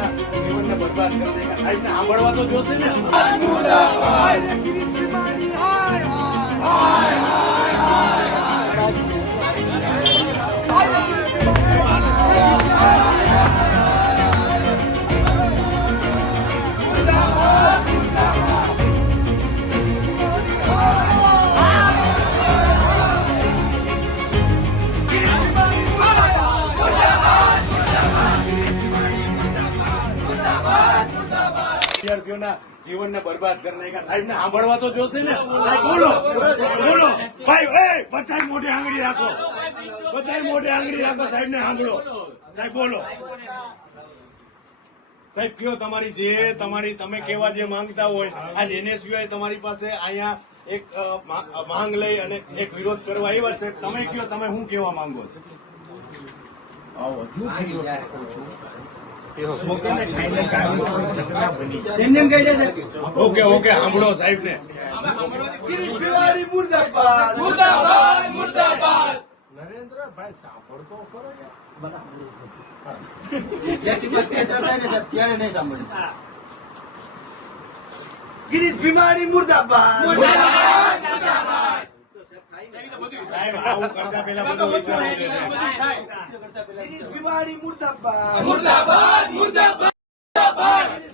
વિદ્યાર્થીઓના જીવનને બરબાદ કરી દેगा સાહેબ ને સાંભળવા તો જોશે ને વિદ્યાર્થીઓના જીવનને બરબાદ કરી દેगा સાહેબ ને સાંભળવા તો જોશે ને સાહેબ બોલો બોલો ભાઈ બધા મોઢે આંગળી રાખો બધા મોઢે આંગળી રાખો સાહેબ ને સાંભળો સાહેબ બોલો સાહેબ કયો તમારી જે તમે કેવા જે માંગતા હોય આજ NSUI તમારી પાસે અહીંયા એક માંગ લઈ અને એક વિરોધ કરવા આવ્યા છે તમે કયો તમે શું કેવા માંગો ઓકે ઓકે સાંભળો સાહેબ ને નરેન્દ્રભાઈ સાંભળતો ખરો ગિરીશ ભીમાણી મુર્દાબાદ સાહેબ આવું કરતા પેલા બધું વિચારવું છે ગિરીશ ભીમાણી મુર્દાબાદ મુર્દાબાદ મુર્દાબાદ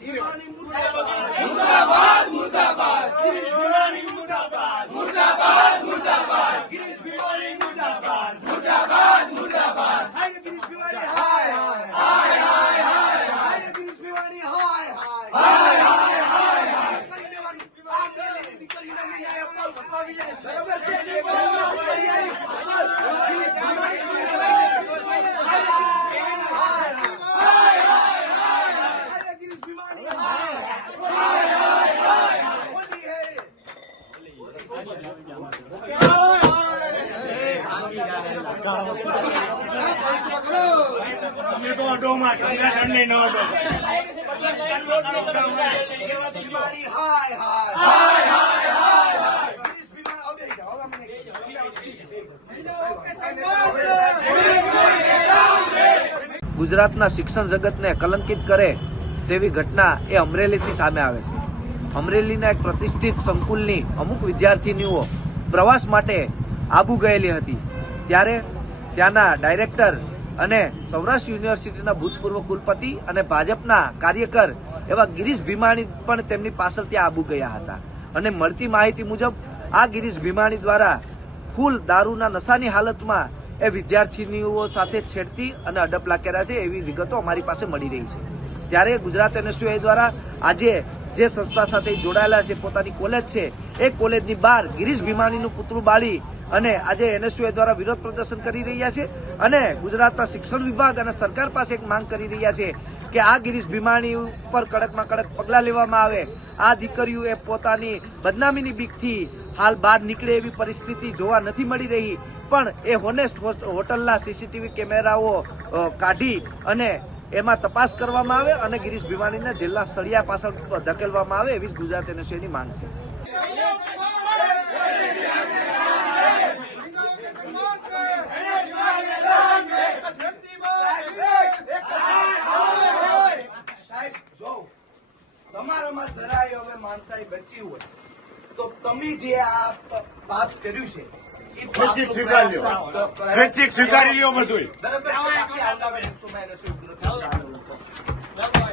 ભીમાણી મુર્દાબાદ મુર્દાબાદ મુર્દાબાદ ગિરીશ ભીમાણી મુર્દાબાદ મુર્દાબાદ મુર્દાબાદ ગિરીશ ભીમાણી મુર્દાબાદ મુર્દાબાદ મુર્દાબાદ હાય ગિરીશ ભીમાણી હાય હાય હાય હાય હાય હાય ગિરીશ ભીમાણી હાય હાય હાય હાય હાય કરી લેવાની આ પેલી દીકરીને ન્યાય અપાવશે બરાબર છે ગિરીશ ભીમાણી તમે તો અડોમાં સંગઠન નહીં ન અડો ભીમાણી હાય હાય હાય હાય હાય ગિરીશ ભીમાણી હવે જાઓ હવે મને ગુજરાતના શિક્ષણ જગતને કલંકિત કરે તેવી ઘટના એ અમરેલીથી સામે આવે છે. અમરેલીના એક પ્રતિષ્ઠિત સંકુલની અમુક વિદ્યાર્થીનીઓ પ્રવાસ માટે આબુ ગયેલી હતી. ત્યારે ત્યાંના ડાયરેક્ટર અને સૌરાષ્ટ્ર યુનિવર્સિટીના ભૂતપૂર્વ કુલપતિ અને ભાજપના કાર્યકર એવા ગિરીશ ભીમાણી પણ તેમની પાછળ ત્યાં આબુ ગયા હતા. અને મળતી માહિતી મુજબ આ ગિરીશ ભીમાણી દ્વારા ફૂલ દારૂના નશાની હાલતમાં એ વિદ્યાર્થીનીઓ સાથે છેડતી અને અડપલા કર્યા છે એવી વિગતો અમારી પાસે મળી રહી છે. ત્યારે ગુજરાત NSUI દ્વારા આજે જે સંસ્થા સાથે જોડાયેલા છે, પોતાની કોલેજ છે, એ કોલેજની બહાર ગિરીશ ભીમાણીનું પુતળું બાળી અને આજે NSUI દ્વારા વિરોધ પ્રદર્શન કરી રહ્યા છે અને ગુજરાતના શિક્ષણ વિભાગ અને સરકાર પાસે એક માંગ કરી રહ્યા છે કે આ ગિરીશ ભીમાણી ઉપર કડકમાં કડક પગલાં લેવામાં આવે. આ દીકરીઓ એ પોતાની બદનામીની બીકથી હાલ બહાર નીકળે એવી પરિસ્થિતિ જોવા નથી મળી રહી, પણ એ હોનેસ્ટ હોટલના CCTV કેમેરાઓ કાઢી અને એમાં તપાસ કરવામાં આવે અને ગિરીશ ભીમાણીને જેલના સળિયા પાછળ ધકેલવામાં આવે એવી જ ગુજરાત NSUIની માંગ છે. તમારામાં જરાય હવે માણસાઈ બચી હોય તો તમે જે આ પાપ કર્યું છે સ્વૈચ્છિક સ્વીકારી લ્યો બધું બરાબર છે. બાકી આવનારા દિવસોમાં એને શું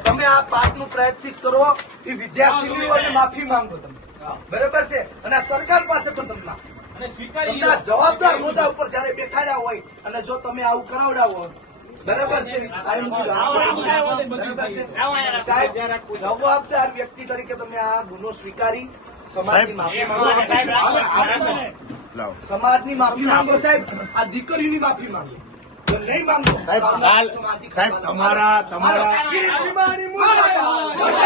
તમે આ પાપનું પ્રાયશ્ચિત કરો, એ વિદ્યાર્થીઓને માફી માંગો તમે, બરાબર છે. અને આ સરકાર પાસે પણ તમને તમને જવાબદાર હોદ્દા ઉપર જયારે બેઠાડ્યા હોય અને જો તમે આવું કરાવડાવો, બરાબર છે, બરાબર છે સાહેબ, જવાબદાર વ્યક્તિ તરીકે તમે આ ગુનો સ્વીકારી સમાજની માફી માંગો, સમાજની માફી માંગો સાહેબ, આ દીકરીઓની માફી માંગો. નહીં માંગો સાહેબ તમારા ગિરીશ ભીમાણી મુર્દાબાદ.